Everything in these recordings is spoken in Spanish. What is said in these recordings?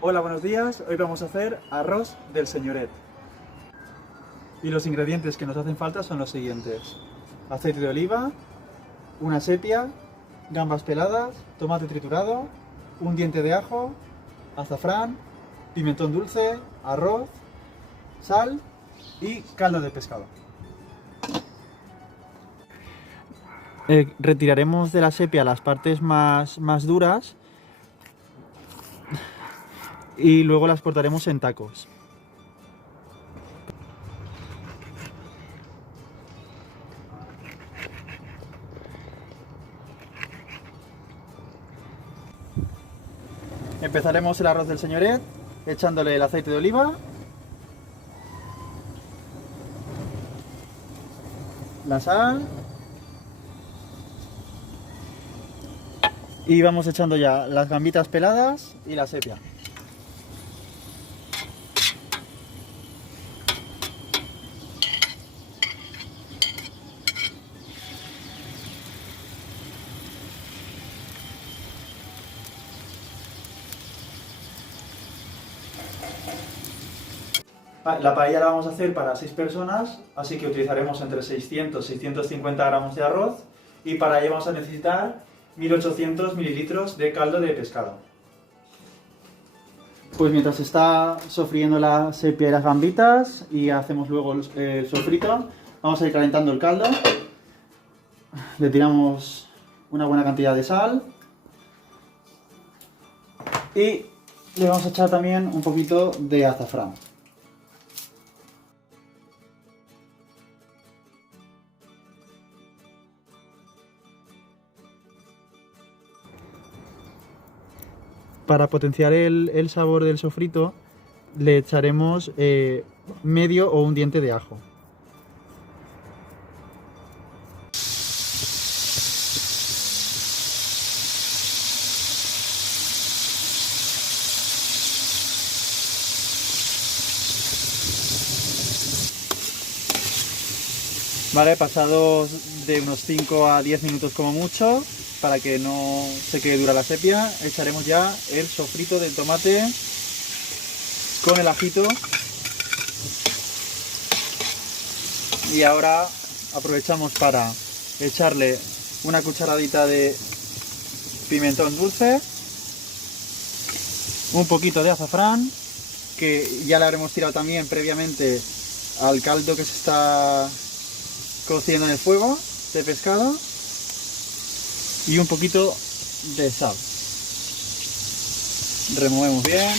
Hola, buenos días. Hoy vamos a hacer arroz del señoret. Y los ingredientes que nos hacen falta son los siguientes: aceite de oliva, una sepia, gambas peladas, tomate triturado, un diente de ajo, azafrán, pimentón dulce, arroz, sal y caldo de pescado. Retiraremos de la sepia las partes más duras y luego las cortaremos en tacos. Empezaremos el arroz del señoret echándole el aceite de oliva, la sal y vamos echando ya las gambitas peladas y la sepia. La paella la vamos a hacer para 6 personas, así que utilizaremos entre 600 y 650 gramos de arroz y para ello vamos a necesitar 1800 mililitros de caldo de pescado. Pues mientras está sofriendo la sepia y las gambitas y hacemos luego el sofrito, vamos a ir calentando el caldo. Le tiramos una buena cantidad de sal y le vamos a echar también un poquito de azafrán. Para potenciar el sabor del sofrito, le echaremos medio o un diente de ajo. Vale, pasados de unos 5 a 10 minutos como mucho, para que no se quede dura la sepia, echaremos ya el sofrito del tomate con el ajito. Y ahora aprovechamos para echarle una cucharadita de pimentón dulce, un poquito de azafrán, que ya le habremos tirado también previamente al caldo que se está cociendo en el fuego de pescado, y un poquito de sal. Removemos bien.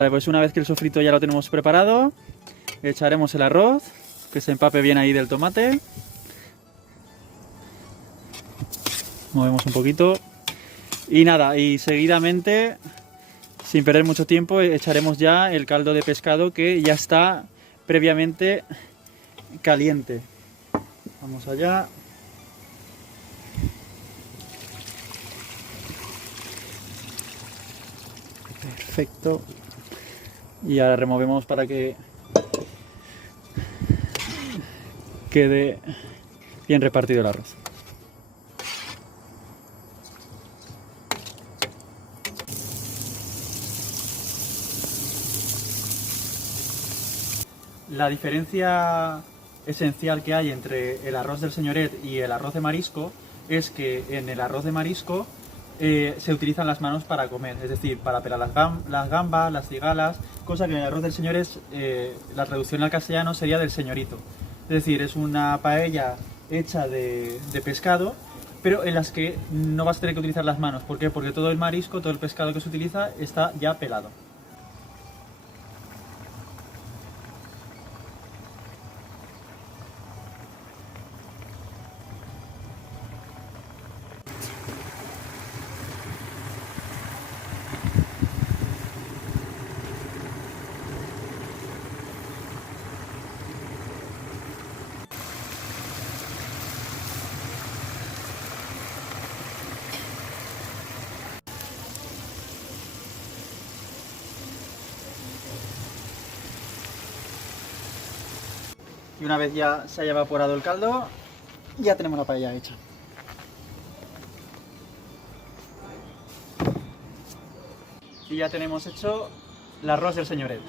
Vale, pues una vez que el sofrito ya lo tenemos preparado, echaremos el arroz, que se empape bien ahí del tomate. Movemos un poquito. Y nada, y seguidamente, sin perder mucho tiempo, echaremos ya el caldo de pescado que ya está previamente caliente. Vamos allá. Perfecto. Y ahora removemos para que quede bien repartido el arroz. La diferencia esencial que hay entre el arroz del señoret y el arroz de marisco es que en el arroz de marisco se utilizan las manos para comer, es decir, para pelar las gambas, las cigalas, cosa que en el arroz del señor la traducción al castellano sería del señorito. Es decir, es una paella hecha de pescado, pero en las que no vas a tener que utilizar las manos. ¿Por qué? Porque todo el marisco, todo el pescado que se utiliza está ya pelado. Y una vez ya se haya evaporado el caldo, ya tenemos la paella hecha. Y ya tenemos hecho el arroz del señoret.